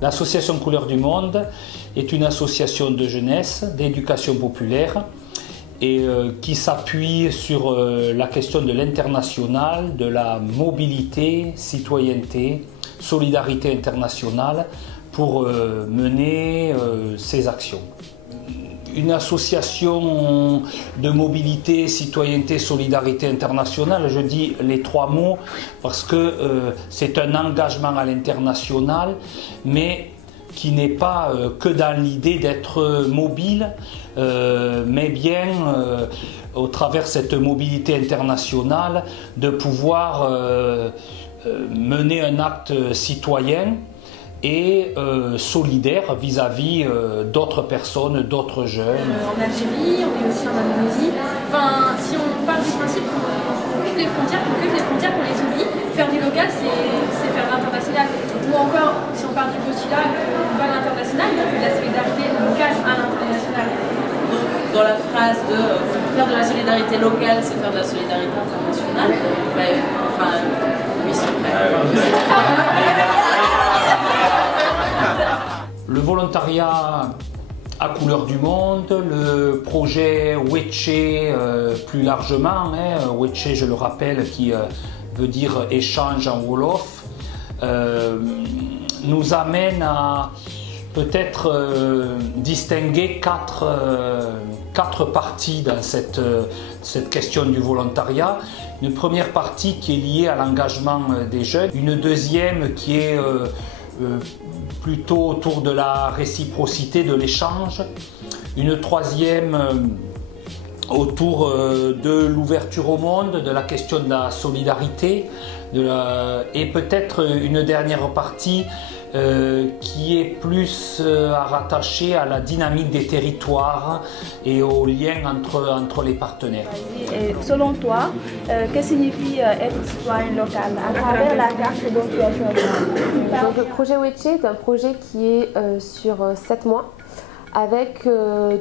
L'association Couleurs du Monde est une association de jeunesse, d'éducation populaire et qui s'appuie sur la question de l'international, de la mobilité, citoyenneté, solidarité internationale pour mener ces actions. Une association de mobilité, citoyenneté, solidarité internationale, je dis les trois mots parce que c'est un engagement à l'international, mais qui n'est pas que dans l'idée d'être mobile, mais bien au travers de cette mobilité internationale de pouvoir mener un acte citoyen et solidaire vis-à-vis d'autres personnes, d'autres jeunes. En Algérie, on est aussi en Indonésie. Enfin, si on part du principe qu'on coupe les frontières, qu'on les oublie, faire du local, c'est faire de l'international. Ou encore, si on part du postulat qu'on va à l'international, on fait de la solidarité locale à l'international. Donc, dans la phrase de faire de la solidarité locale, c'est faire de la solidarité internationale, ben, enfin, oui, c'est vrai. Le volontariat à Couleurs du Monde, le projet Weche plus largement, Weche je le rappelle qui veut dire échange en Wolof, nous amène à peut-être distinguer quatre parties dans cette question du volontariat. Une première partie qui est liée à l'engagement des jeunes, une deuxième qui est plutôt autour de la réciprocité, de l'échange, une troisième autour de l'ouverture au monde, de la question de la solidarité, et peut-être une dernière partie qui est plus à rattacher à la dynamique des territoires et au lien entre les partenaires. Et selon toi, que signifie être citoyen local à travers la carte dont tu as choisi? Donc, le projet Weche est un projet qui est sur 7 mois avec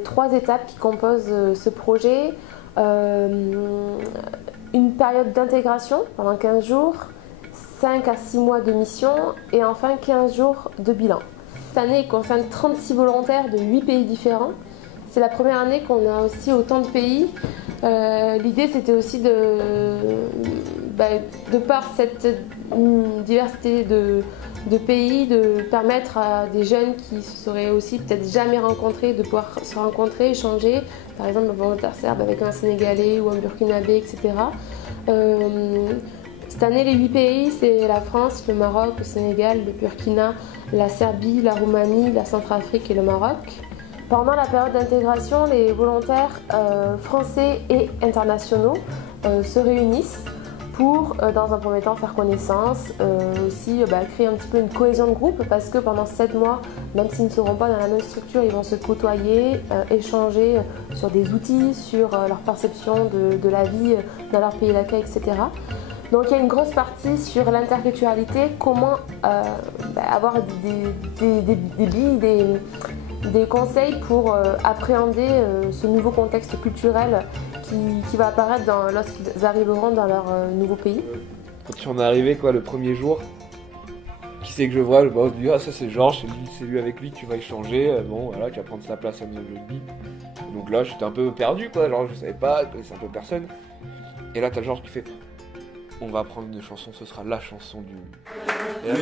3 étapes qui composent ce projet. Une période d'intégration pendant 15 jours, 5 à 6 mois de mission et enfin 15 jours de bilan. Cette année, il concerne 36 volontaires de 8 pays différents. C'est la première année qu'on a aussi autant de pays. L'idée, c'était aussi de par cette diversité de pays, de permettre à des jeunes qui se seraient aussi peut-être jamais rencontrés, de pouvoir se rencontrer, échanger. Par exemple, un volontaire serbe avec un Sénégalais ou un Burkinabé, etc. Cette année, les 8 pays, c'est la France, le Maroc, le Sénégal, le Burkina, la Serbie, la Roumanie, la Centrafrique et le Maroc. Pendant la période d'intégration, les volontaires français et internationaux se réunissent pour, dans un premier temps, faire connaissance, aussi créer un petit peu une cohésion de groupe parce que pendant 7 mois, même s'ils ne seront pas dans la même structure, ils vont se côtoyer, échanger sur des outils, sur leur perception de la vie dans leur pays d'accueil, etc. Donc il y a une grosse partie sur l'interculturalité, comment avoir des billes, des conseils pour appréhender ce nouveau contexte culturel qui va apparaître lorsqu'ils arriveront dans leur nouveau pays. Quand tu en es arrivé le premier jour, qui c'est que je vois, je me dis ah ça c'est Georges, c'est lui avec lui que tu vas échanger, bon voilà tu vas prendre sa place à mon rugby. Donc là j'étais un peu perdu genre je savais pas, je connaissais un peu personne. Et là t'as Georges qui fait on va apprendre une chanson, ce sera la chanson du... Et là,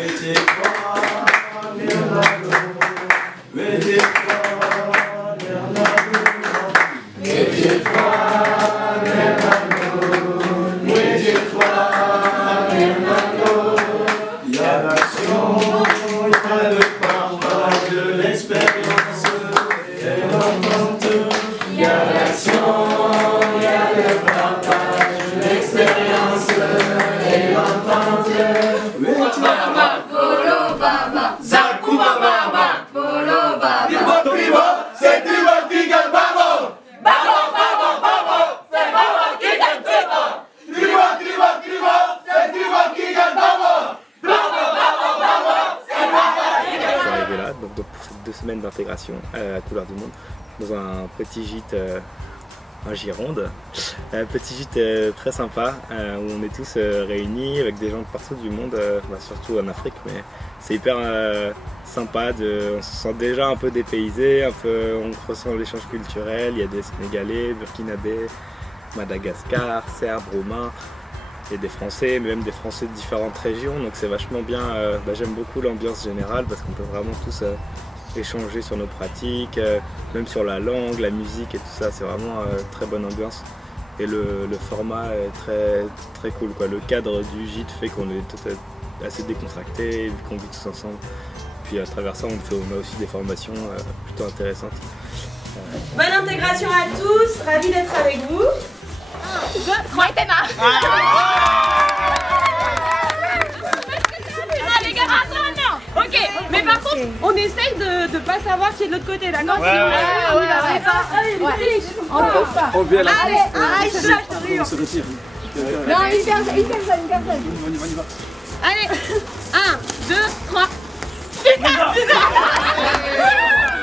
d'intégration à Couleurs du Monde dans un petit gîte en Gironde, un petit gîte très sympa où on est tous réunis avec des gens de partout du monde, surtout en Afrique, mais c'est hyper sympa, on se sent déjà un peu dépaysé, on ressent l'échange culturel, il y a des Sénégalais, Burkinabés, Madagascar, Serbes, Roumains, et des Français, mais même des Français de différentes régions, donc c'est vachement bien, j'aime beaucoup l'ambiance générale parce qu'on peut vraiment tous échanger sur nos pratiques, même sur la langue, la musique et tout ça, c'est vraiment très bonne ambiance. Et le format est très, très cool, quoi. Le cadre du gîte fait qu'on est assez décontracté, qu'on vit tous ensemble. Puis à travers ça, on a aussi des formations plutôt intéressantes. Bonne intégration à tous, ravi d'être avec vous. 1, 2, 3, les gars, attends, ok, mais par contre, on essaye de pas savoir qui est de l'autre côté, d'accord? On vient la Allez, se retire. Non, une personne. On y va. Allez, 1, 2, 3.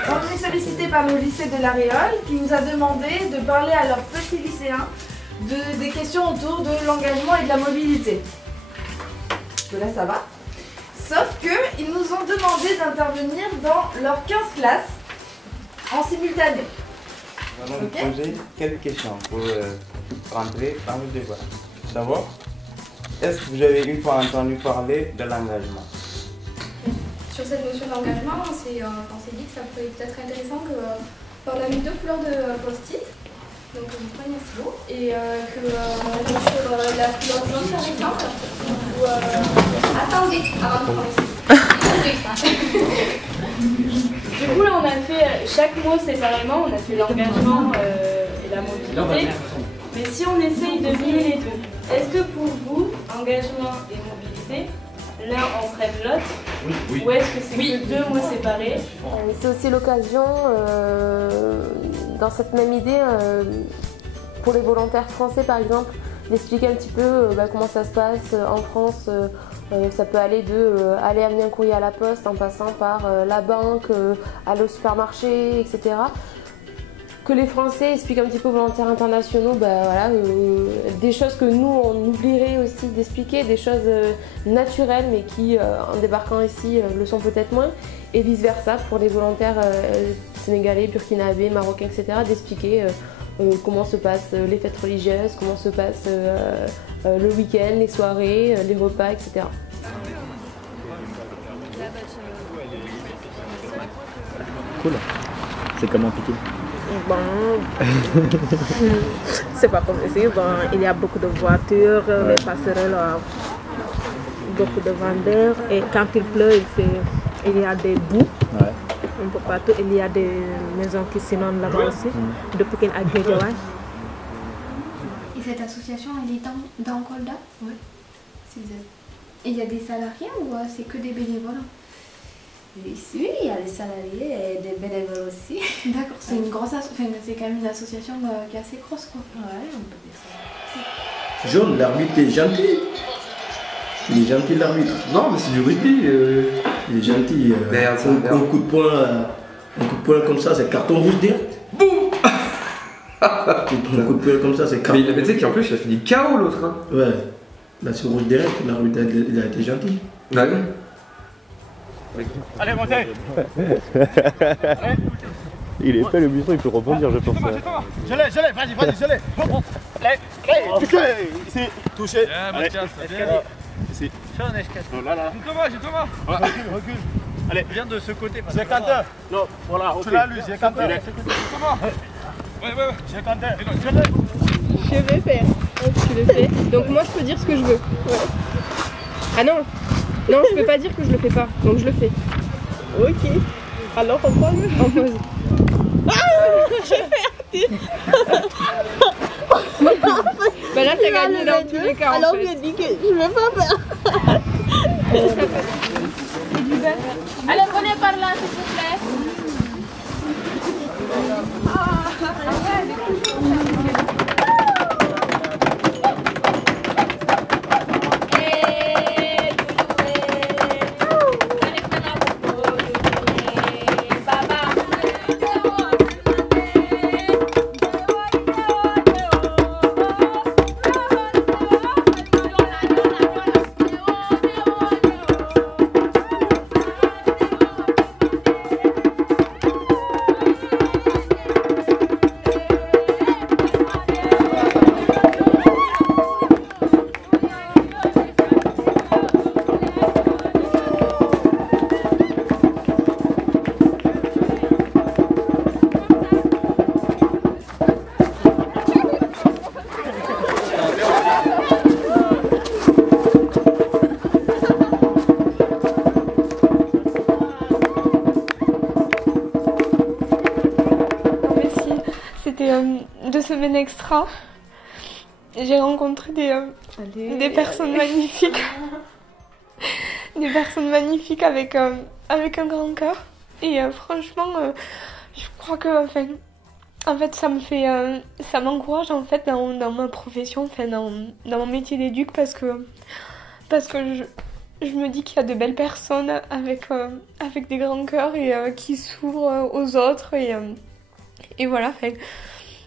On est sollicité par le lycée de La Réole qui nous a demandé de parler à leurs petits lycéens des questions autour de l'engagement et de la mobilité. Là ça va. Sauf qu'ils nous ont demandé d'intervenir dans leurs 15 classes en simultané. Nous allons poser quelques questions pour rentrer dans le débat. D'abord, est-ce que vous avez une fois entendu parler de l'engagement? Sur cette notion d'engagement, on s'est dit que ça pourrait être intéressant que par la mise de couleurs de post-it, donc vous prenez un stylo, et que sur la couleur jaune par exemple, ou attendez, avant de prendre Du coup là on a fait chaque mot séparément, on a fait l'engagement et la mobilité, mais si on essaye de lier les deux, est-ce que pour vous, engagement et mobilité, l'un entraîne l'autre, ou est-ce que c'est que deux mots séparés? C'est aussi l'occasion, dans cette même idée, pour les volontaires français par exemple, d'expliquer un petit peu comment ça se passe en France. Ça peut aller aller amener un courrier à la poste en passant par la banque, aller au supermarché, etc. Que les Français expliquent un petit peu aux volontaires internationaux des choses que nous on oublierait aussi d'expliquer, des choses naturelles mais qui en débarquant ici le sont peut-être moins, et vice versa pour les volontaires sénégalais, burkinabés, marocains, etc. d'expliquer comment se passent les fêtes religieuses, comment se passe le week-end, les soirées, les repas, etc. Cool. C'est comment piquer? Bon, c'est pas comme ici. Bon, il y a beaucoup de voitures, les passerelles, beaucoup de vendeurs. Et quand il pleut, il y a des boues. Un peu partout. Il y a des maisons qui s'inondent là-bas aussi, depuis qu'il y a Guédiawaye. Et cette association, elle est dans Kolda? Oui. Et il y a des salariés ou c'est que des bénévoles? Oui, il y a des salariés et des bénévoles aussi. D'accord, c'est une grosse c'est quand même une association qui est assez grosse, quoi. Ouais, on peut dire ça. Jaune, l'arbitre est gentil. Il est gentil, l'arbitre. Non, mais c'est du rugby. Il est gentil. Un coup de poing comme ça, c'est carton rouge direct. Boum. Un coup de poing comme ça, c'est carton rouge. Mais tu sais qu'en plus, il a fini KO l'autre. Hein. Ouais. Là, c'est rouge direct. L'arbitre, il a été gentil. Ouais. Allez, montez. Il est fait le buisson, il peut rebondir, je pense. Je l'ai, vas-y, je l'ai. Allez, touché. Ici, touché. Allez, ici. Oh là là. J'ai Thomas. Recule. Allez, viens de ce côté. J'ai Quentin. Non, voilà, ok. Tu l'as lu, j'ai Quentin. Thomas. Ouais. J'ai Quentin. Je vais faire. Je le fais. Donc moi, je peux dire ce que je veux. Ouais. Ah non. Non, je peux pas dire que je le fais pas, donc je le fais. Ok. Alors on pose. On pose. Ah, j'ai perdu. Bah là t'as gagné dans tous les cas. Alors j'ai dit que je vais pas faire. Allez, venez par là, s'il vous plaît. c'était 2 semaines extra. J'ai rencontré des personnes magnifiques. Des personnes magnifiques avec un grand cœur. Et franchement, je crois que en fait ça m'encourage en fait dans ma profession, dans mon métier d'éduc, parce que je me dis qu'il y a de belles personnes avec des grands cœurs et qui s'ouvrent aux autres et voilà,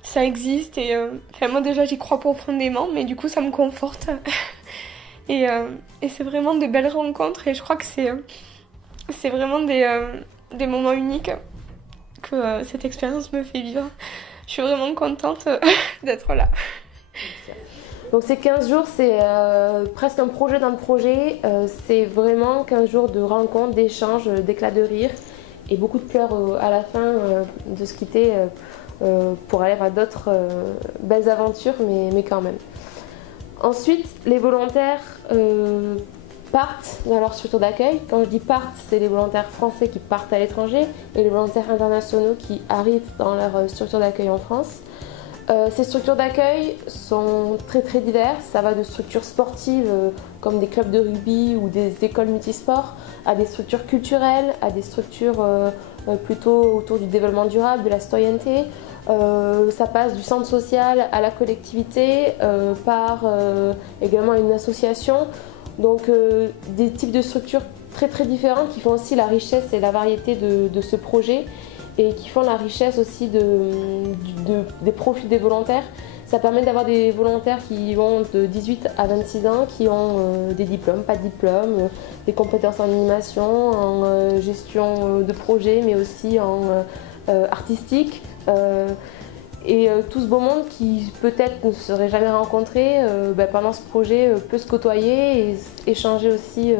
ça existe et moi déjà j'y crois profondément, mais du coup ça me conforte et c'est vraiment de belles rencontres et je crois que c'est vraiment des moments uniques que cette expérience me fait vivre. Je suis vraiment contente d'être là. Donc ces 15 jours, c'est presque un projet dans le projet. C'est vraiment 15 jours de rencontres, d'échanges, d'éclats de rire et beaucoup de pleurs à la fin de se quitter pour aller vers d'autres belles aventures, mais quand même. Ensuite, les volontaires partent dans leur structure d'accueil. Quand je dis partent, c'est les volontaires français qui partent à l'étranger et les volontaires internationaux qui arrivent dans leur structure d'accueil en France. Ces structures d'accueil sont très très diverses. Ça va de structures sportives comme des clubs de rugby ou des écoles multisports à des structures culturelles, à des structures plutôt autour du développement durable, de la citoyenneté. Ça passe du centre social à la collectivité par également une association. Donc des types de structures très très différentes qui font aussi la richesse et la variété de ce projet et qui font la richesse aussi des profils des volontaires. Ça permet d'avoir des volontaires qui vont de 18 à 26 ans, qui ont des diplômes, pas de diplômes, des compétences en animation, en gestion de projet, mais aussi en artistique. Et tout ce beau monde qui peut-être ne se serait jamais rencontré pendant ce projet peut se côtoyer et échanger aussi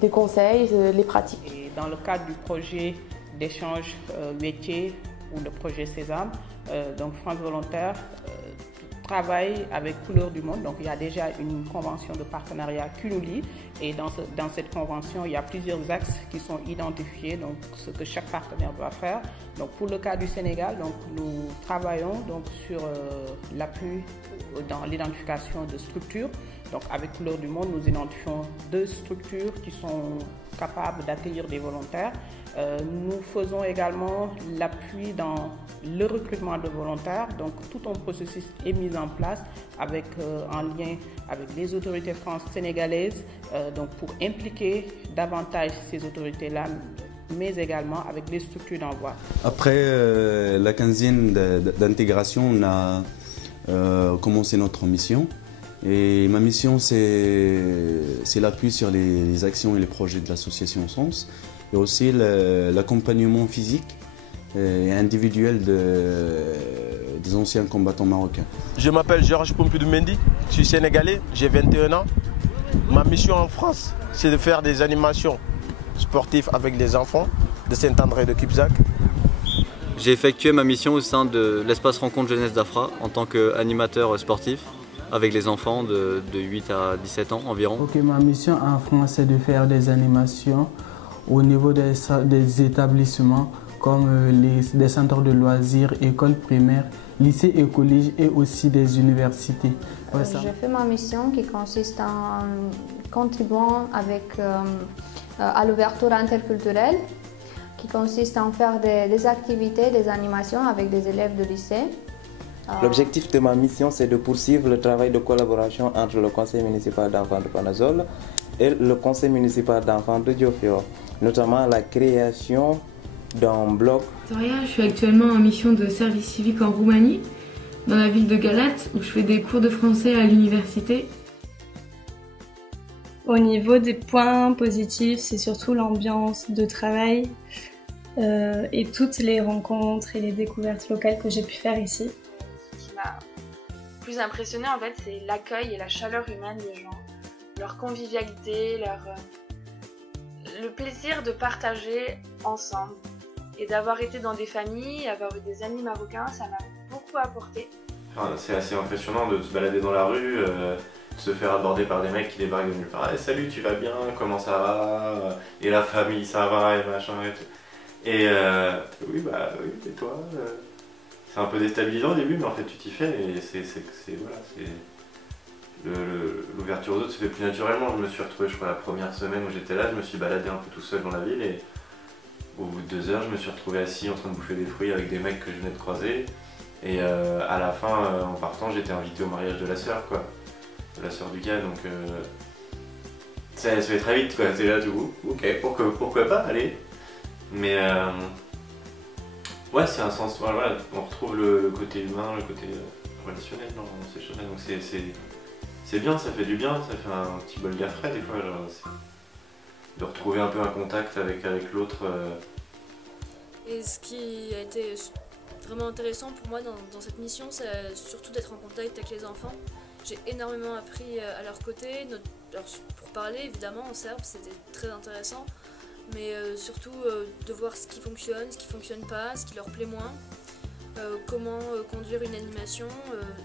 des conseils, les pratiques. Et dans le cadre du projet d'échange métier ou le projet Sésame, donc France Volontaire travaille avec Couleurs du Monde. Donc il y a déjà une convention de partenariat qui nous lie et dans cette convention il y a plusieurs axes qui sont identifiés, donc ce que chaque partenaire doit faire. Donc pour le cas du Sénégal, donc nous travaillons donc sur l'appui dans l'identification de structures. Donc avec Couleurs du Monde, nous identifions 2 structures qui sont capables d'accueillir des volontaires. Nous faisons également l'appui dans le recrutement de volontaires. Donc tout un processus est mis en place en lien avec les autorités sénégalaises donc pour impliquer davantage ces autorités-là, mais également avec les structures d'envoi. Après la quinzaine d'intégration, on a commencé notre mission. Et ma mission, c'est l'appui sur les actions et les projets de l'association Sens et aussi l'accompagnement physique et individuel des anciens combattants marocains. Je m'appelle Georges Pompidou Mendy, je suis sénégalais, j'ai 21 ans. Ma mission en France, c'est de faire des animations sportives avec les enfants de Saint-André de Kipzak. J'ai effectué ma mission au sein de l'espace rencontre jeunesse d'Afra en tant qu'animateur sportif avec les enfants de 8 à 17 ans environ. Ma mission en France, c'est de faire des animations au niveau des établissements comme des centres de loisirs, écoles primaires, lycées et collèges et aussi des universités. J'ai fait ma mission qui consiste en contribuant à l'ouverture interculturelle, qui consiste en faire des activités, des animations avec des élèves de lycée. L'objectif de ma mission, c'est de poursuivre le travail de collaboration entre le conseil municipal d'enfants de Panazol et le conseil municipal d'enfants de Diofior, notamment la création d'un bloc. Je suis actuellement en mission de service civique en Roumanie, dans la ville de Galate, où je fais des cours de français à l'université. Au niveau des points positifs, c'est surtout l'ambiance de travail et toutes les rencontres et les découvertes locales que j'ai pu faire ici. Ce qui m'a plus impressionné en fait, c'est l'accueil et la chaleur humaine des gens, leur convivialité, le plaisir de partager ensemble et d'avoir été dans des familles, avoir eu des amis marocains, ça m'a beaucoup apporté. Enfin, c'est assez impressionnant de se balader dans la rue, de se faire aborder par des mecs qui débarquent de nulle part. Hey, salut, tu vas bien? Comment ça va? Et la famille, ça va? Et machin et tout. Et oui, et toi c'est un peu déstabilisant au début, mais en fait tu t'y fais et l'ouverture aux autres se fait plus naturellement. Je me suis retrouvé, je crois, la première semaine où j'étais là, je me suis baladé un peu tout seul dans la ville et au bout de 2 heures, je me suis retrouvé assis en train de bouffer des fruits avec des mecs que je venais de croiser. Et à la fin, en partant, j'étais invité au mariage de la sœur, quoi. De la sœur du gars, donc ça se fait très vite, quoi. C'est là, du coup, ok, pourquoi pas, allez. Mais ouais, c'est un sens, voilà, on retrouve le côté humain, le côté relationnel dans ces choses-là. Donc c'est bien, ça fait du bien, ça fait un petit bol d'air frais des fois, genre, de retrouver un peu un contact avec l'autre. Et ce qui a été vraiment intéressant pour moi dans cette mission, c'est surtout d'être en contact avec les enfants. J'ai énormément appris à leur côté. Alors, pour parler évidemment en serbe, c'était très intéressant, mais surtout de voir ce qui fonctionne pas, ce qui leur plaît moins, comment conduire une animation.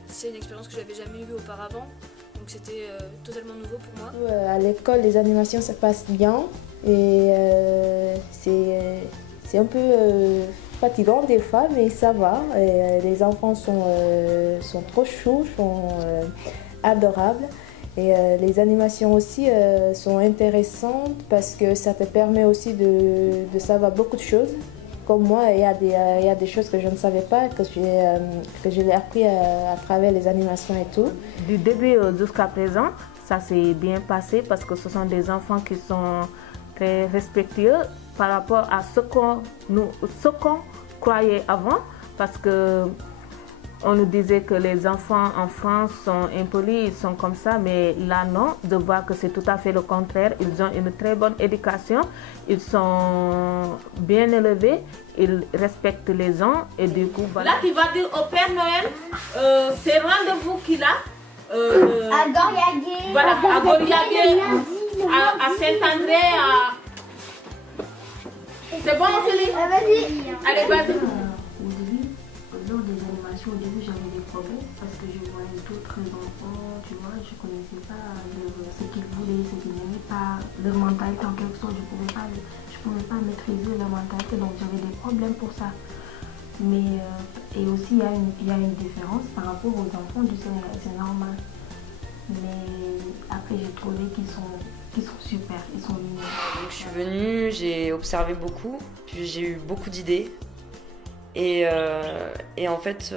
C'est une expérience que j'avais jamais eue auparavant, donc c'était totalement nouveau pour moi. À l'école, les animations se passent bien et c'est un peu fatigant des fois, mais ça va. Et les enfants sont trop choux, sont adorables. Et les animations aussi sont intéressantes parce que ça te permet aussi de savoir beaucoup de choses. Comme moi, il y a des choses que je ne savais pas, que j'ai appris à travers les animations et tout. Du début jusqu'à présent, ça s'est bien passé parce que ce sont des enfants qui sont très respectueux par rapport à ce qu'on croyait avant, parce que on nous disait que les enfants en France sont impolis, ils sont comme ça, mais là non, de voir que c'est tout à fait le contraire. Ils ont une très bonne éducation, ils sont bien élevés, ils respectent les gens et du coup... Voilà. Là, tu vas dire au Père Noël, c'est rendez-vous qu'il a à Goriagué, voilà, à Goriagué, à Saint-André, C'est bon, Céline? Vas-y. Allez, vas-y. Lors des animations, au début j'avais des problèmes parce que je voyais d'autres enfants, tu vois, je connaissais pas ce qu'ils voulaient, ce qu'ils n'aimaient pas, leur mentalité en quelque sorte, je pouvais pas maîtriser leur mentalité, donc j'avais des problèmes pour ça. Mais et aussi il y a une différence par rapport aux enfants du Sénégal, c'est normal. Mais après j'ai trouvé qu'ils sont super, ils sont mignons. Donc je suis venue, j'ai observé beaucoup, puis j'ai eu beaucoup d'idées. Et en fait,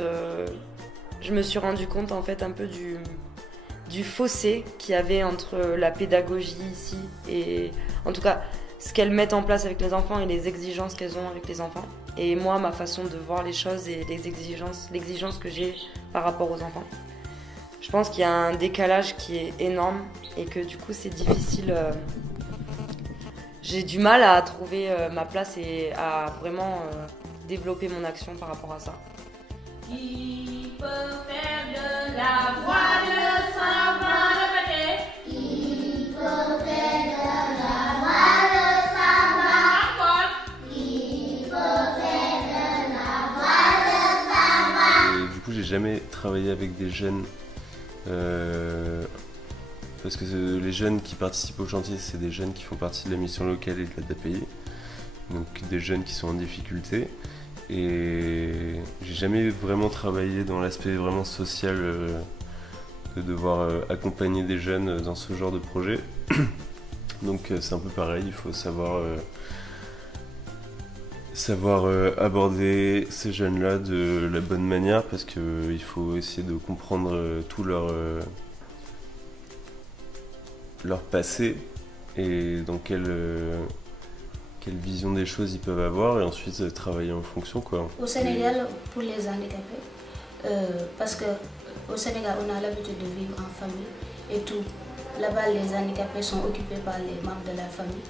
je me suis rendu compte en fait un peu du fossé qu'il y avait entre la pédagogie ici et en tout cas ce qu'elles mettent en place avec les enfants et les exigences qu'elles ont avec les enfants. Et moi, ma façon de voir les choses et l'exigence que j'ai par rapport aux enfants. Je pense qu'il y a un décalage qui est énorme et que du coup c'est difficile. J'ai du mal à trouver ma place et à vraiment développer mon action par rapport à ça. Qui peut faire de la voix de savant répéter? Qui peut faire de la voix de savant? Encore. Qui peut faire de la voix de savant? Du coup, j'ai jamais travaillé avec des jeunes parce que les jeunes qui participent au chantier, c'est des jeunes qui font partie de la mission locale et de l'ADAPI, donc des jeunes qui sont en difficulté. Et j'ai jamais vraiment travaillé dans l'aspect vraiment social de devoir accompagner des jeunes dans ce genre de projet. Donc c'est un peu pareil, il faut savoir aborder ces jeunes-là de la bonne manière parce qu'il faut essayer de comprendre tout leur passé et dans quelle vision des choses ils peuvent avoir et ensuite travailler en fonction, quoi. Au Sénégal, pour les handicapés, parce qu'au Sénégal on a l'habitude de vivre en famille et tout. Là-bas les handicapés sont occupés par les membres de la famille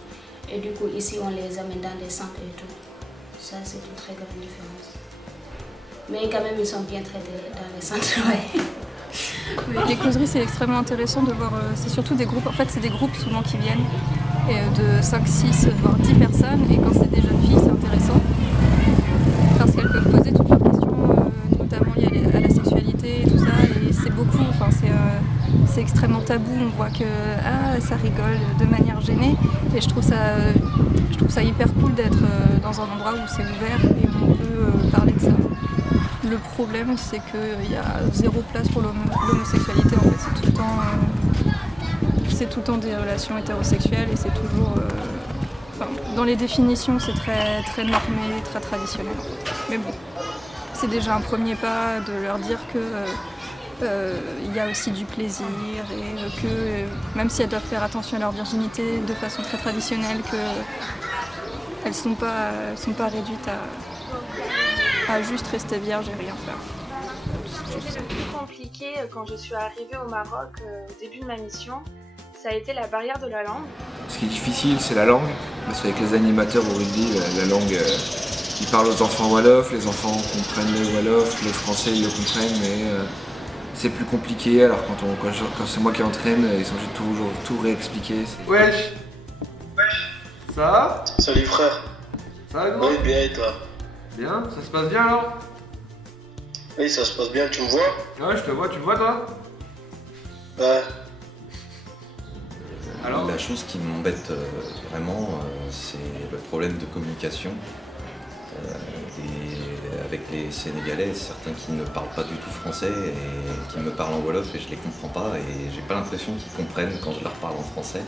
et du coup ici on les amène dans des centres et tout. Ça c'est une très grande différence. Mais quand même ils sont bien traités dans les centres. Ouais. Les causeries c'est extrêmement intéressant de voir, c'est surtout des groupes, en fait c'est des groupes souvent qui viennent de 5, 6 voire 10 personnes et quand c'est des jeunes filles c'est intéressant parce qu'elles peuvent poser toutes leurs questions, notamment liées à la sexualité et tout ça et c'est beaucoup, enfin c'est extrêmement tabou, on voit que ça rigole de manière gênée. Et je trouve ça hyper cool d'être dans un endroit où c'est ouvert et où on peut parler de ça. Le problème, c'est qu'il y a zéro place pour l'homosexualité. En fait, c'est tout le temps des relations hétérosexuelles et c'est toujours... dans les définitions, c'est très, très normé, très traditionnel. En fait. Mais bon, c'est déjà un premier pas de leur dire que y a aussi du plaisir et que même si elles doivent faire attention à leur virginité de façon très traditionnelle, qu'elles ne sont pas réduites à juste rester vierge et rien faire. C'est plus compliqué quand je suis arrivée au Maroc au début de ma mission. Ça a été la barrière de la langue. Ce qui est difficile, c'est la langue, parce qu'avec les animateurs au rugby, la langue, ils parlent aux enfants wolof, les enfants comprennent le wolof, les Français ils le comprennent, mais c'est plus compliqué. Alors quand c'est moi qui entraîne, ils sont obligés de toujours tout réexpliquer. Wesh. Ça va? Salut frère. Ça va gros? Oui, bien et toi? Bien, ça se passe bien alors? Oui, ça se passe bien, tu me vois? Ouais, je te vois, tu me vois toi? Ouais. Alors la chose qui m'embête vraiment, c'est le problème de communication. Et avec les Sénégalais, certains qui ne parlent pas du tout français et qui me parlent en wolof et je les comprends pas et j'ai pas l'impression qu'ils comprennent quand je leur parle en français.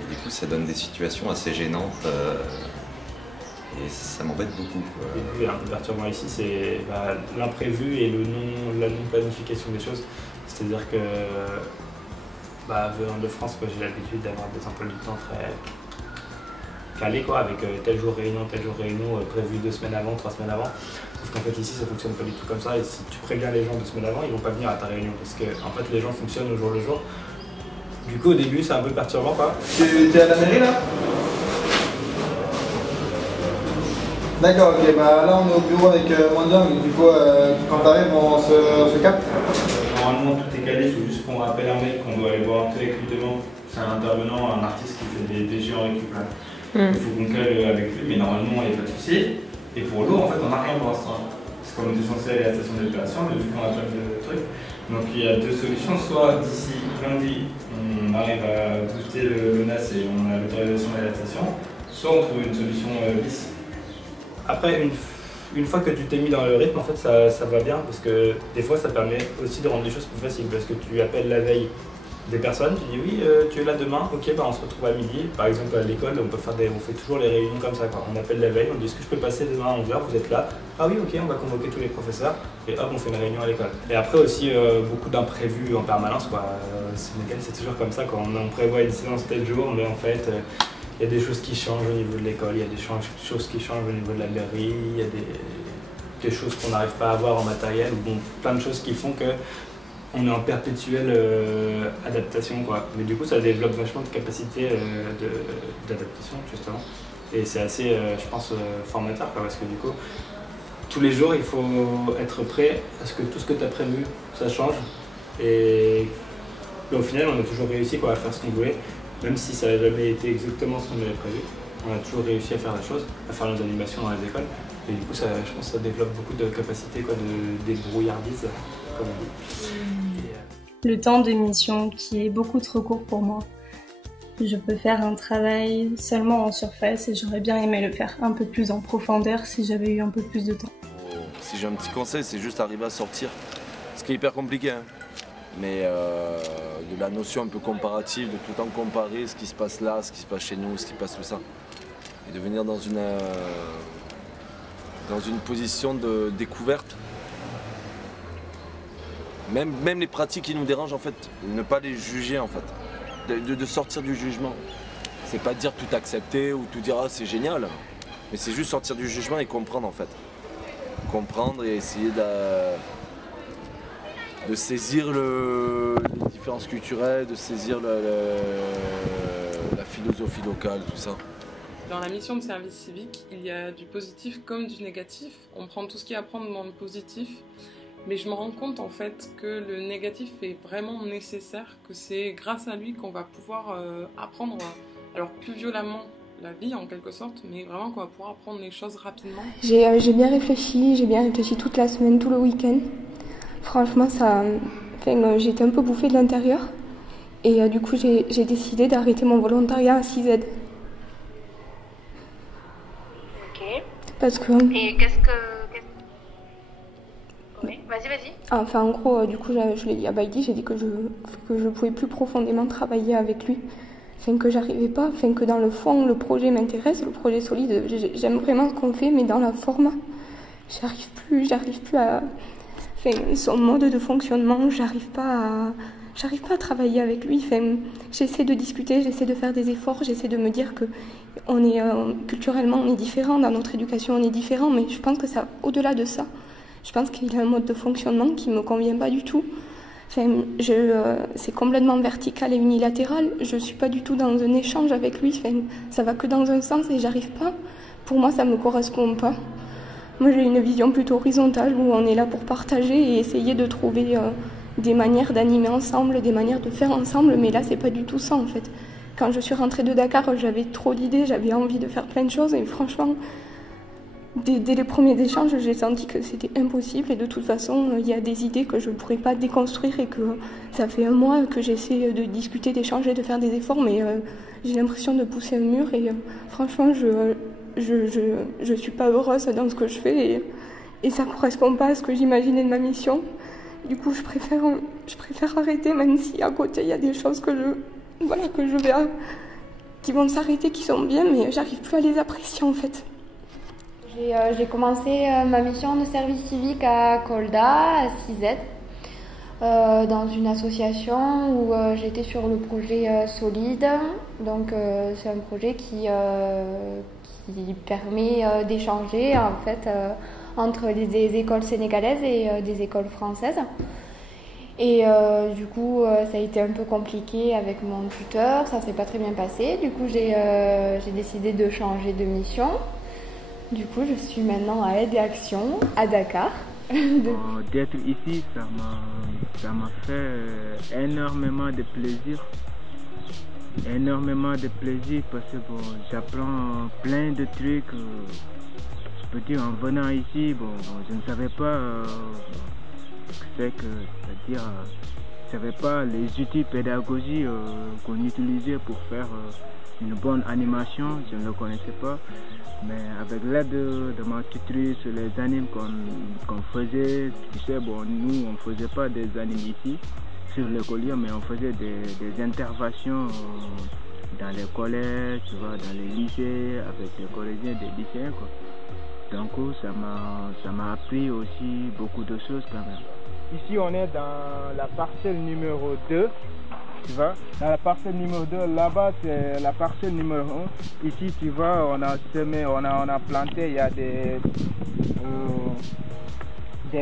Et du coup ça donne des situations assez gênantes et ça m'embête beaucoup. Il y a un peu perturbant ici, c'est l'imprévu et la non-planification des choses. C'est-à-dire que venant de France, j'ai l'habitude d'avoir des emplois du temps très calés, avec tel jour réunion, prévu 2 semaines avant, 3 semaines avant. Sauf qu'en fait ici ça fonctionne pas du tout comme ça et si tu préviens les gens 2 semaines avant, ils vont pas venir à ta réunion parce que en fait les gens fonctionnent au jour le jour. Du coup au début c'est un peu perturbant quoi. Tu es à la mairie là? D'accord, ok, là on est au bureau avec Mwandong, du coup quand t'arrives on se capte. Normalement tout est calé, il faut juste qu'on rappelle un mec qu'on doit aller voir un peu avec lui demain. C'est un intervenant, un artiste qui fait des DG en récup là. Il faut qu'on cale avec lui, mais normalement il n'y a pas de souci. Et pour l'eau, en fait, on n'a rien pour l'instant. Parce qu'on était censé aller à la station d'épuration, mais vu qu'on a plein de trucs. Donc il y a 2 solutions. Soit d'ici lundi, on arrive à booster le NAS et on a l'autorisation d'aller à la station. Soit on trouve une solution bis. Après, une fois que tu t'es mis dans le rythme, en fait, ça va bien. Parce que des fois, ça permet aussi de rendre les choses plus faciles. Parce que tu appelles la veille des personnes, tu dis oui, tu es là demain, ok, on se retrouve à midi. Par exemple, à l'école, on fait toujours les réunions comme ça. On appelle la veille, on dit est-ce que je peux passer demain à 11h, vous êtes là? Ah oui, ok, on va convoquer tous les professeurs et hop, on fait une réunion à l'école. Et après aussi, beaucoup d'imprévus en permanence. Sénégal, c'est toujours comme ça, quand on prévoit une séance tel jour, mais en fait, il y a des choses qui changent au niveau de l'école, il y a des choses qui changent au niveau de la mairie, il y a des choses qu'on n'arrive pas à avoir en matériel, plein de choses qui font que on est en perpétuelle adaptation, Mais du coup, ça développe vachement de capacité d'adaptation, justement. Et c'est assez, je pense, formateur, parce que du coup, tous les jours, il faut être prêt à ce que tout ce que tu as prévu, ça change. Et au final, on a toujours réussi à faire ce qu'on voulait, même si ça n'a jamais été exactement ce qu'on avait prévu. On a toujours réussi à faire la chose, à faire nos animations dans les écoles. Et du coup, je pense que ça développe beaucoup de capacités, de débrouillardise, comme on dit. Le temps de mission qui est beaucoup trop court pour moi. Je peux faire un travail seulement en surface et j'aurais bien aimé le faire un peu plus en profondeur si j'avais eu un peu plus de temps. Si j'ai un petit conseil, c'est juste arriver à sortir. Ce qui est hyper compliqué, mais de la notion un peu comparative, de tout le temps comparer ce qui se passe là, ce qui se passe chez nous, ce qui se passe tout ça. Et de venir dans une position de découverte. Même les pratiques qui nous dérangent, en fait, ne pas les juger, en fait. De sortir du jugement. C'est pas dire tout accepter ou tout dire ah c'est génial, mais c'est juste sortir du jugement et comprendre, en fait. Comprendre et essayer de saisir les différences culturelles, de saisir la philosophie locale, tout ça. Dans la mission de service civique, il y a du positif comme du négatif. On prend tout ce qu'il y a à prendre dans le positif. Mais je me rends compte en fait que le négatif est vraiment nécessaire, que c'est grâce à lui qu'on va pouvoir apprendre, alors plus violemment la vie en quelque sorte, mais vraiment qu'on va pouvoir apprendre les choses rapidement. J'ai bien réfléchi toute la semaine, tout le week-end. Franchement, j'étais un peu bouffée de l'intérieur. Et du coup, j'ai décidé d'arrêter mon volontariat à CZ. Ok. Parce que... Et qu'est-ce que... Oui, vas-y. Enfin, en gros, du coup, je l'ai dit à Baïdi, j'ai dit que je pouvais plus profondément travailler avec lui. Enfin, que j'arrivais pas, enfin, que dans le fond, le projet m'intéresse, le projet solide, j'aime vraiment ce qu'on fait, mais dans la forme, j'arrive plus à... Enfin, son mode de fonctionnement, j'arrive pas à travailler avec lui. Enfin, j'essaie de discuter, j'essaie de faire des efforts, j'essaie de me dire que culturellement, on est différent, dans notre éducation, on est différent, mais je pense que ça, au-delà de ça, je pense qu'il a un mode de fonctionnement qui me convient pas du tout. Enfin, c'est complètement vertical et unilatéral. Je suis pas du tout dans un échange avec lui. Enfin, ça va que dans un sens et j'arrive pas. Pour moi, ça me correspond pas. Moi, j'ai une vision plutôt horizontale où on est là pour partager et essayer de trouver des manières d'animer ensemble, des manières de faire ensemble. Mais là, c'est pas du tout ça en fait. Quand je suis rentrée de Dakar, j'avais trop d'idées, j'avais envie de faire plein de choses et franchement, dès les premiers échanges, j'ai senti que c'était impossible et de toute façon, il y a des idées que je ne pourrais pas déconstruire et que ça fait un mois que j'essaie de discuter, d'échanger, de faire des efforts, mais j'ai l'impression de pousser un mur et franchement, je suis pas heureuse dans ce que je fais et ça correspond pas à ce que j'imaginais de ma mission. Du coup, je préfère arrêter, même si à côté, il y a des choses que je vais qui vont s'arrêter, qui sont bien, mais j'arrive plus à les apprécier en fait. J'ai commencé ma mission de service civique à Kolda, à CZ, dans une association où j'étais sur le projet Solide. Donc c'est un projet qui permet d'échanger en fait entre des écoles sénégalaises et des écoles françaises. Et du coup, ça a été un peu compliqué avec mon tuteur, ça s'est pas très bien passé. Du coup, j'ai décidé de changer de mission. Du coup, je suis maintenant à Aide et Action, à Dakar. D'être ici, ça m'a fait énormément de plaisir. Énormément de plaisir parce que bon, j'apprends plein de trucs. Je peux dire, en venant ici, je ne savais pas c'est-à-dire, je ne savais pas les outils pédagogiques qu'on utilisait pour faire une bonne animation, je ne le connaissais pas. Mais avec l'aide de ma tutrice, les animes qu'on faisait, tu sais, nous on ne faisait pas des animes ici sur l'écolier, mais on faisait des interventions dans les collèges, tu vois, dans les lycées, avec les collégiens, des lycéens, quoi. Donc ça m'a appris aussi beaucoup de choses quand même. Ici on est dans la parcelle numéro 2. Tu vois, dans la parcelle numéro 2, là-bas c'est la parcelle numéro 1. Ici tu vois, on a semé, on a planté, il y a des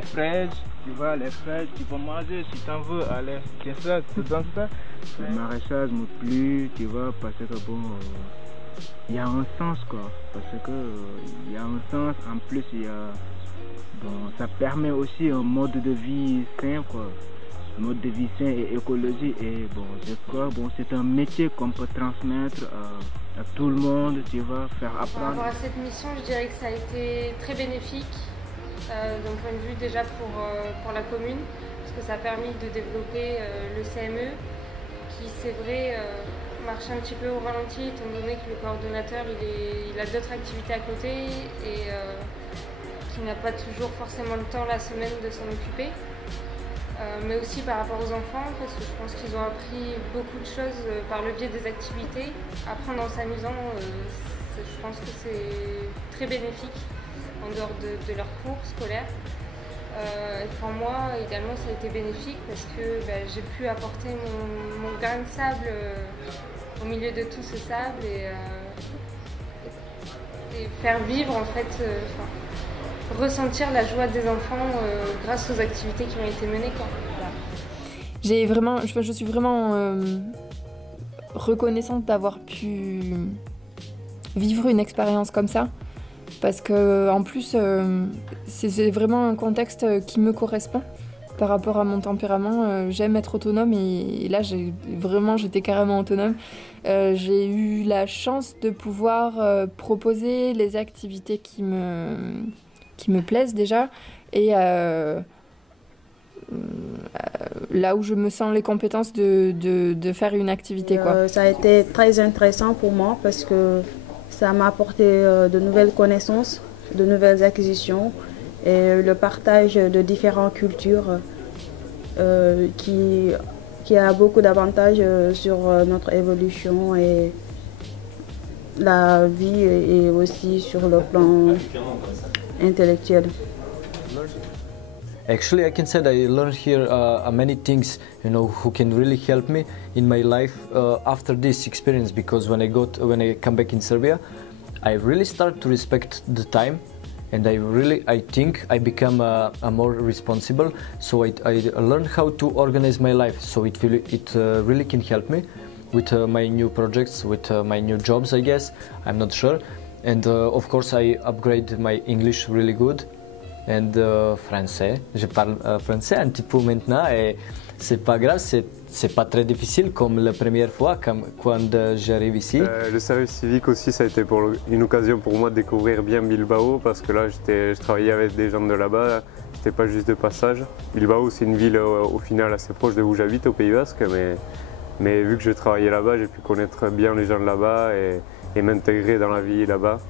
fraises, tu vois, les fraises, tu peux manger si tu en veux, allez, des fraises, tout dans ça. Le maraîchage me plaît, tu vois, parce que bon, il y a un sens quoi, parce que il y a un sens, en plus il y a, bon, ça permet aussi un mode de vie sain quoi. Mode de vie sain et écologie et bon, je crois c'est un métier qu'on peut transmettre à tout le monde, tu vois, faire apprendre. Par rapport à cette mission, je dirais que ça a été très bénéfique d'un point de vue déjà pour la commune, parce que ça a permis de développer le CME qui, c'est vrai, marche un petit peu au ralenti étant donné que le coordonnateur il a d'autres activités à côté et qu'il n'a pas toujours forcément le temps la semaine de s'en occuper. Mais aussi par rapport aux enfants, parce que je pense qu'ils ont appris beaucoup de choses par le biais des activités. Apprendre en s'amusant, je pense que c'est très bénéfique en dehors de leurs cours scolaires. Et pour moi, également, ça a été bénéfique parce que j'ai pu apporter mon grain de sable au milieu de tout ce sable et faire vivre en fait... ressentir la joie des enfants grâce aux activités qui ont été menées quoi. Voilà. Je suis vraiment reconnaissante d'avoir pu vivre une expérience comme ça parce que en plus c'est vraiment un contexte qui me correspond par rapport à mon tempérament. J'aime être autonome et là j'étais carrément autonome. J'ai eu la chance de pouvoir proposer les activités qui me plaisent déjà et là où je me sens les compétences de faire une activité. Ça a été très intéressant pour moi parce que ça m'a apporté de nouvelles connaissances, de nouvelles acquisitions et le partage de différentes cultures qui a beaucoup d'avantages sur notre évolution et la vie et aussi sur le plan intellectuel. Actually, I can say that I learned here many things, who can really help me in my life after this experience. Because when I come back in Serbia, I really start to respect the time, and I think I become more responsible. So I learned how to organize my life. So it really can help me with my new projects, with my new jobs, I guess. I'm not sure. And of course, I upgrade my English really good. And français, je parle français un petit peu maintenant et c'est pas grave, c'est pas très difficile comme la première fois quand j'arrive ici. Le service civique aussi, ça a été une occasion pour moi de découvrir bien Bilbao parce que là je travaillais avec des gens de là-bas, c'était pas juste de passage. Bilbao c'est une ville au final assez proche de où j'habite au Pays Basque, mais vu que je travaillais là-bas, j'ai pu connaître bien les gens de là-bas et m'intégrer dans la vie là-bas.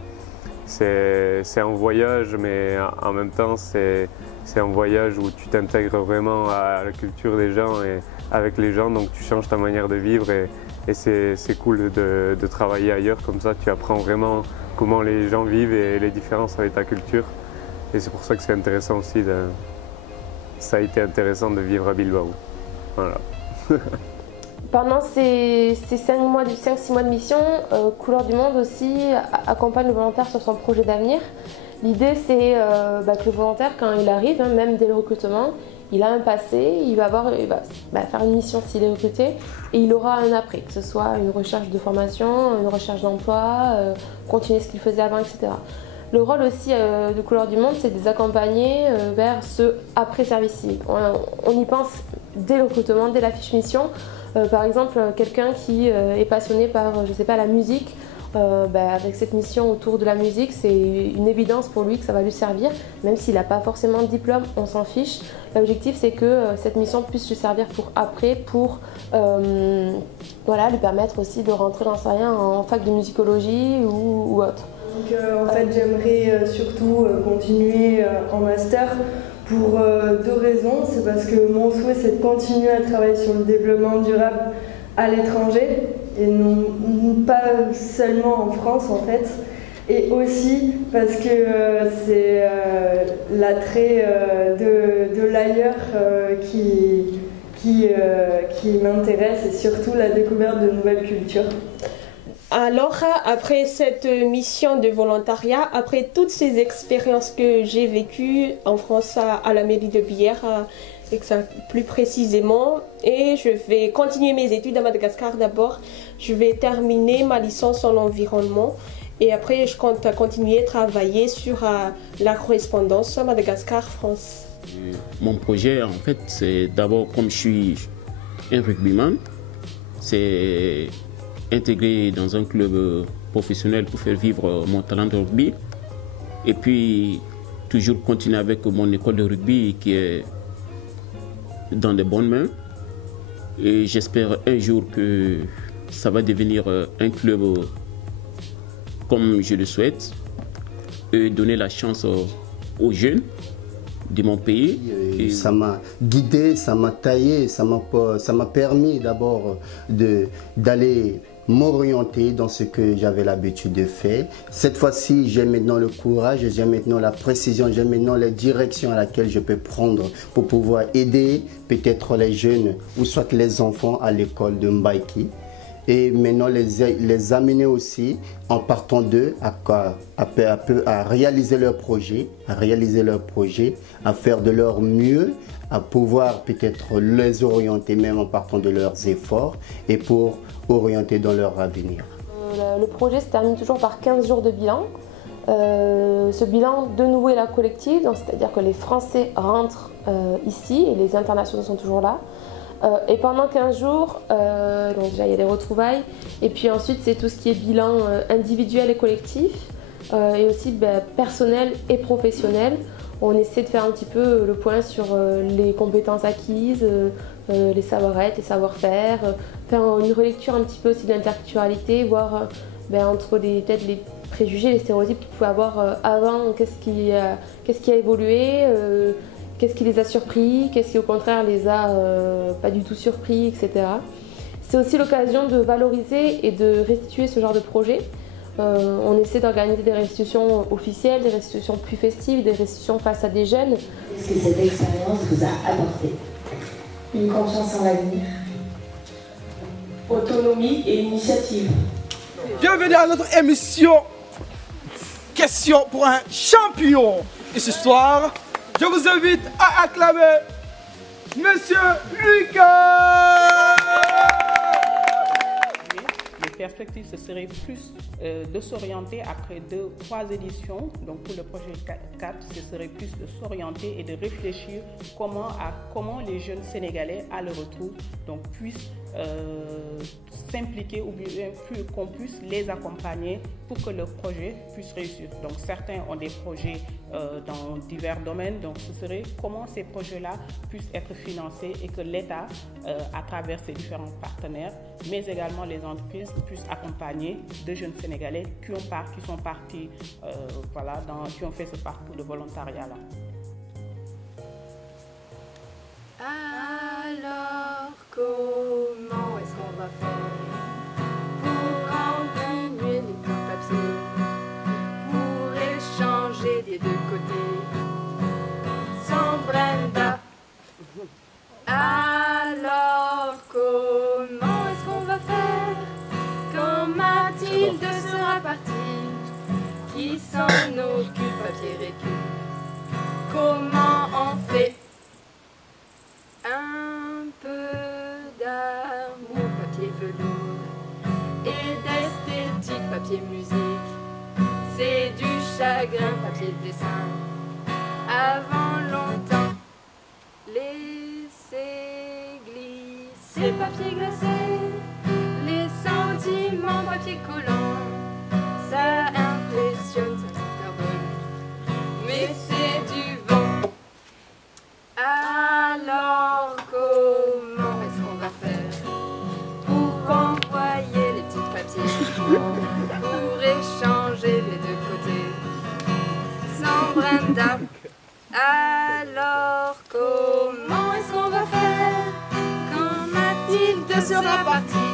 C'est un voyage, mais en même temps, c'est un voyage où tu t'intègres vraiment à la culture des gens et avec les gens, donc tu changes ta manière de vivre et c'est cool de travailler ailleurs, comme ça tu apprends vraiment comment les gens vivent et les différences avec ta culture. Et c'est pour ça que c'est intéressant aussi, ça a été intéressant de vivre à Bilbao. Voilà. Pendant ces 5-6 mois de mission, Couleurs du Monde aussi accompagne le volontaire sur son projet d'avenir. L'idée c'est que le volontaire, quand il arrive, même dès le recrutement, il a un passé, il va faire une mission s'il est recruté et il aura un après, que ce soit une recherche de formation, une recherche d'emploi, continuer ce qu'il faisait avant, etc. Le rôle aussi de Couleurs du Monde, c'est de les accompagner vers ce après service civique. On y pense dès le recrutement, dès la fiche mission. Par exemple, quelqu'un qui est passionné par, je sais pas, la musique, avec cette mission autour de la musique, c'est une évidence pour lui que ça va lui servir, même s'il n'a pas forcément de diplôme, on s'en fiche. L'objectif, c'est que cette mission puisse lui servir pour après, pour lui permettre aussi de rentrer dans en fac de musicologie ou autre. Donc, en fait, j'aimerais surtout continuer en master. Pour 2 raisons. C'est parce que mon souhait, c'est de continuer à travailler sur le développement durable à l'étranger et non pas seulement en France en fait. Et aussi parce que c'est l'attrait de l'ailleurs qui m'intéresse et surtout la découverte de nouvelles cultures. Alors, après cette mission de volontariat, après toutes ces expériences que j'ai vécues en France à la mairie de Bière, plus précisément, et je vais continuer mes études à Madagascar d'abord. Je vais terminer ma licence en environnement et après je compte continuer à travailler sur la correspondance Madagascar-France. Mon projet, en fait, c'est d'abord, comme je suis un rugbyman, c'est intégré dans un club professionnel pour faire vivre mon talent de rugby et puis toujours continuer avec mon école de rugby qui est dans de bonnes mains et j'espère un jour que ça va devenir un club comme je le souhaite et donner la chance aux jeunes de mon pays. Et ça m'a guidé, ça m'a taillé, ça m'a permis d'abord d'aller m'orienter dans ce que j'avais l'habitude de faire. Cette fois-ci, j'ai maintenant le courage, j'ai maintenant la précision, j'ai maintenant la direction à laquelle je peux prendre pour pouvoir aider peut-être les jeunes ou soit les enfants à l'école de Mbaïki. Et maintenant les amener aussi en partant d'eux à peu à peu à réaliser leur projet, à faire de leur mieux, à pouvoir peut-être les orienter même en partant de leurs efforts et pour orienter dans leur avenir. Le projet se termine toujours par 15 jours de bilan. Ce bilan de nouveau est la collective, c'est-à-dire que les Français rentrent ici et les internationaux sont toujours là. Et pendant 15 jours, donc déjà il y a des retrouvailles, et puis ensuite c'est tout ce qui est bilan individuel et collectif, et aussi personnel et professionnel, On essaie de faire un petit peu le point sur les compétences acquises, les savoir-être, les savoir-faire, faire une relecture un petit peu aussi de l'interculturalité, voir entre peut-être les préjugés, les stéréotypes qu'ils pouvaient avoir avant, qu'est-ce qui a évolué, qu'est-ce qui les a surpris, qu'est-ce qui au contraire les a pas du tout surpris, etc. C'est aussi l'occasion de valoriser et de restituer ce genre de projet. On essaie d'organiser des restitutions officielles, des restitutions plus festives, des restitutions face à des jeunes. Qu'est-ce que cette expérience vous a apporté? Une confiance en l'avenir, autonomie et initiative. Bienvenue à notre émission Question pour un champion. Et ce soir, je vous invite à acclamer Monsieur Lucas. Les perspectives, ce serait plus de s'orienter après 2-3 éditions. Donc pour le projet 4, ce serait plus de s'orienter et de réfléchir comment les jeunes Sénégalais à leur retour puissent s'impliquer ou bien qu'on puisse les accompagner pour que leur projet puisse réussir. Donc certains ont des projets dans divers domaines, donc ce serait comment ces projets-là puissent être financés et que l'État, à travers ses différents partenaires, mais également les entreprises, puissent accompagner de jeunes Sénégalais qui sont partis, qui ont fait ce parcours de volontariat-là. Alors comment est-ce qu'on va faire pour continuer les plans papier, pour échanger des deux côtés, sans Brenda? Alors comment est-ce qu'on va faire quand Mathilde sera partie? Qui s'en occupe, papier récup? Comment on fait? Un peu d'amour, papier velours, et d'esthétique, papier musique. C'est du chagrin, papier dessin. Avant longtemps, laissez glisser, papier glacé. Les sentiments, papier collant. Ça impressionne, ça s'intervole, mais c'est du vent. Alors comment est-ce qu'on va faire pour envoyer les petits papiers, pour échanger les deux côtés, sans Brenda? Alors comment est-ce qu'on va faire quand Mathilde sera partie?